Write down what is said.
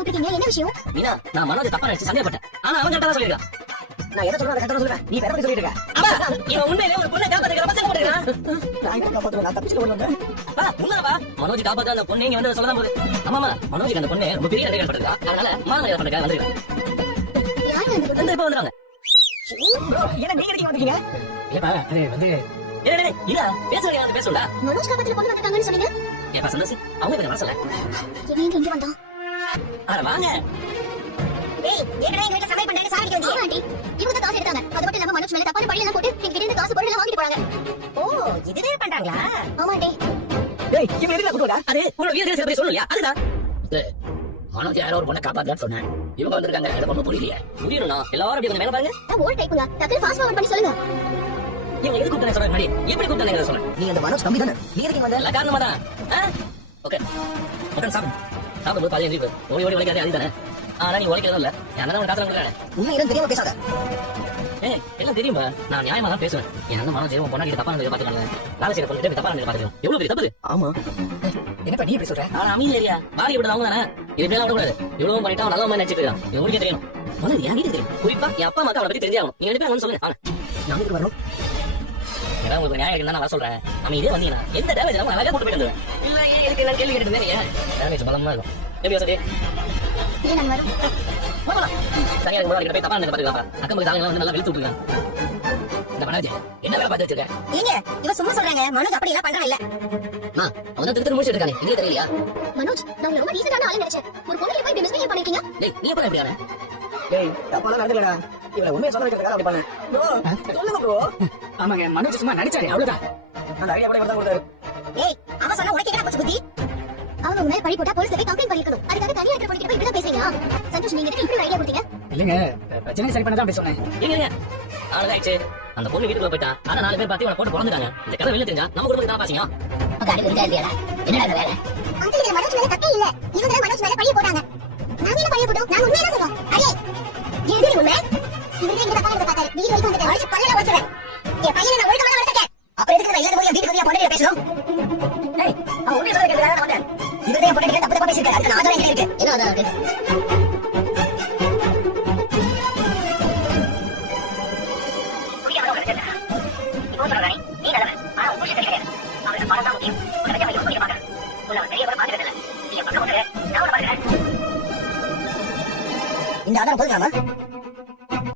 கூப்பிட்டீங்க, என்ன விஷயம்? மீனா, நான் மனோஜ் தப்பா நினைச்சு சந்தேகப்பட்டேன். ஆனா அவன் கரெக்டா தான் சொல்லிருக்கான். நான் எதை சொல்றேன் கரெக்டா சொல்றேன். நீ வேற சொல்லிட்டு இருக்க. அவா, இவன் உண்மையிலே ஒரு பொண்ணை காப்பாத்துறப்ப சண்டை போட்டுக்கிறான். நான் எங்க காப்பாத்துறேன்? நான் தப்பிச்சு ஓடி வந்தேன். உண்மைப்பா, மனோஜ் காப்பாத்த அந்த பொண்ணு இங்க வந்து சொல்லதான் போகுது. ஆமாமா, மனோஜுக்கு அந்த பொண்ணு ரொம்ப பெரிய நடிகை பண்றா. அதனால மாமனார் பண்றதுக்காக வந்திருக்காங்க. யாரு அந்த பொண்ணு? வந்து இப்ப வந்துறாங்க. ப்ரோ, என்ன நீங்க எதுக்கு வந்தீங்க? இல்லப்பா அது வந்து டேய் இல்ல பேசுறீங்க வந்து பேசுடா. மனோஜ் காப்பாத்துல பொண்ணு வந்திருக்காங்கன்னு சொன்னீங்க. ஏப்பா சந்தோஷ், அவங்க இப்ப வரல. இவன் எங்க இங்க வந்தான்? அட வாங்க. டேய், ஏடா எங்க வீட்ல சமையல் பண்றேன்னு சாடிட்டு வந்தீங்க. ஆமா ஆண்டி, இவங்க தான் காசு எடுத்தாங்க. அது மட்டும் இல்லாம மனோஜ் மேல தப்பான பழி எல்லாம் போட்டு எங்க கிட்ட இருந்து காசு பொருள் எல்லாம் வாங்கிட்டு போறாங்க. ஓ, இதுவே பண்றாங்களா? ஆமா ஆண்டி. டேய், இவன் எதுக்கு கூப்பிடுறா? அது உங்களோட வீரத்தை சில பேர் சொல்லலையா? அதுதான். மனோஜ் யாரோ ஒரு பொண்ணை காப்பாத்தலான்னு சொன்னேன். இவங்க வந்திருக்காங்க, எனக்கு ஒண்ணும் புரியலையே. புரியணும்னா எல்லாரும் அப்படி கொஞ்சம் மேல பாருங்க. நான் ஓல்ட் டைப்புங்க. டக்குனு ஃபாஸ்ட் ஃபார்வர்ட் பண்ணி சொல்லுங்க. இவங்க எதுக்கு கூப்பிட்டாங்க சொல்ற மாதிரி எப்படி கூப்பிட்டாங்க சொல்றேன். நீ அந்த மனோஜ் தம்பி தானே? நீ எதுக்கு வந்த? எல்லா காரணமா தான். ஓகே உட்காந்து சாப்பிடும்போது பாதி எந்திரிப்பு ஓடி ஓடி உழைக்காதே அதுதானே. ஆனா நீ உழைக்கிறதும் இல்ல, என் அண்ணன் உனக்கு காசு கொடுக்குறேன். உண்மையிலும் தெரியாம பேசாத. எல்லாம் தெரியுமா, நான் நியாயமா தான் பேசுவேன். என் அண்ணன் மனோஜ் உன் பொண்ணாடி தப்பா நடந்து பாத்துக்காங்க. வேலை செய்யற பொண்ணு தப்பா நடந்து பாத்துக்கணும். எவ்வளவு பெரிய தப்பு. ஆமா. என்னப்பா நீ எப்படி சொல்ற? ஆனா அமீன் ஏரியா வாரி விடுறது அவங்க தானே. இது மேல விடக்கூடாது. இவ்வளவு பண்ணிட்டா நல்ல மாதிரி நினைச்சிட்டு இருக்கான். இது உங்களுக்கே தெரியும். மனோஜ் என் வீட்டுக்கு தெரியும். குறிப்பா என் அப்பா அம்மாக்கு அவளை பத்தி தெரிஞ்சாகும். நீங்க ரெண்டு பேரும் வந்து சொல்லுங்க. நமக்கு வரணும். ஏன்னா உங்களுக்கு நியாயம் இருக்குன்னு நான் வர சொல்றேன். நம்ம இதே வந்தீங்கன்னா எந்த டேமேஜ் அவங்க அழகா போட்டு போயிட்டு வந்துடுவேன். இல்ல ஏன் எதுக்கு எல்லாம் கேள்வி கேட்டு இருந்தேன். டேமேஜ் பலமா இருக்கும். எப்படி வசதி இல்ல நான் வரும். தனியா இருக்கும் போது போய் தப்பா நடந்து பாத்துக்கலாம். அக்கம் பக்கத்து ஆளுங்க வந்து நல்லா வெளுத்து விட்டுருக்காங்க. இந்த மனோஜ் என்ன வேலை பார்த்து வச்சிருக்க? ஏங்க, இவ சும்மா சொல்றாங்க. மனோஜ் அப்படி எல்லாம் பண்றான் இல்ல. அவன் தான் திருத்த முடிச்சிட்டு இருக்கானே. இதுவே தெரியலையா? மனோஜ், நான் உங்களை ரொம்ப டீசென்டான ஆளு நினைச்சேன். ஒரு பொண்ணுக்கு போய் இப்படி மிஸ்பிஹேவ் பண்ணிருக்கீங்க. டேய் நீ எப்ப எப்படியான? டேய், தப்பாலாம் நடந்துலடா. இவளை உண்மையை சொல்ல வைக்கிறதுக்காக அப்படி பண்ணேன். ப்ரோ, சொல்லுங்க ப்ரோ. ஆமாங்க, மனோஜ் சும்மா நடிச்சாரு, அவ்வளவுதான். அந்த ஐடியா கூட இவர் தான் கொடுத்தாரு. ஏய், அவ சொன்னா உனக்கு என்ன போச்சு புத்தி? அவங்க உங்க மேல பழி போட்டா போலீஸ்ல போய் கம்ப்ளைண்ட் பண்ணிருக்கணும். அதுக்காக தனியா இருக்கிற பொண்ணுகிட்ட போய் இப்படி தான் பேசுறீங்க. சந்தோஷ், நீங்க எதுக்கு இப்படி ஒரு ஐடியா கொடுத்தீங்க? இல்லைங்க, பிரச்சனை சரி பண்ணதான் அப்படி சொன்னேன். எங்க ஆயிடுச்சு. அந்த பொண்ணு வீட்டுக்குள்ள போயிட்டா. ஆனா 4 பேர் பார்த்து இவனை போட்டு பிறந்துட்டாங்க. இந்த கதை வெளில தெரிஞ்சா நம்ம குடும்பத்துக்கு தான் பாசிங்க. என்னடா வேலை? அங்கிள், இது மனோஜ் மேல தப்பே இல்ல. இவங்க தான் மனோஜ் மேல பழி போட்டாங்க. நாங்க என்ன பழி போட்டோம்? நாங்க உண்மையா தான் சொல்றோம். அடே, எது உண்மை? இவங்க எங்க தப்பா நடந்து பார்த்தாரு. வீடு வரைக்கும் வந்துட்டாரு. அடிச்சு பல்ல உடைச்சிடுறேன். என் பையனை நான் ஒழுக்கமா தான் வளர்த்துட்டேன். அப்புறம் எதுக்கு நான் இல்லாத போய் என் வீட்டுக்கு வந்து என் பொண்ணுகிட்ட பேசணும்? டேய், அவன் உண்மையை சொல்ல வைக்கிறதுக்காக நான் வந்தேன். இவர்தான் என் பொண்ணுகிட்ட தப்பு தப்பா பேசியிருக்காரு. அதுக்கு நான் ஆதாரம் என்கிட்ட இருக்கு. என்ன ஆதாரம் இருக்கு? புரியாம உனக்கு தெரிஞ்சா. இப்போ சொல்ற ராணி, நீ நல்லவன். ஆனா உன் புருஷன் கிடையாது. அவனுக்கு பணம் தான் முக்கியம். உன்னை பத்தி அவன் யோசிக்க மாட்டான். உன்னை அவன் பெரிய கூட பாத்துக்கிறது இல்ல. நீ என் பக்கம் வந்து நான் உன்னை பாத்துக்கிறேன். இந்த ஆதாரம் போதுங்களாமா?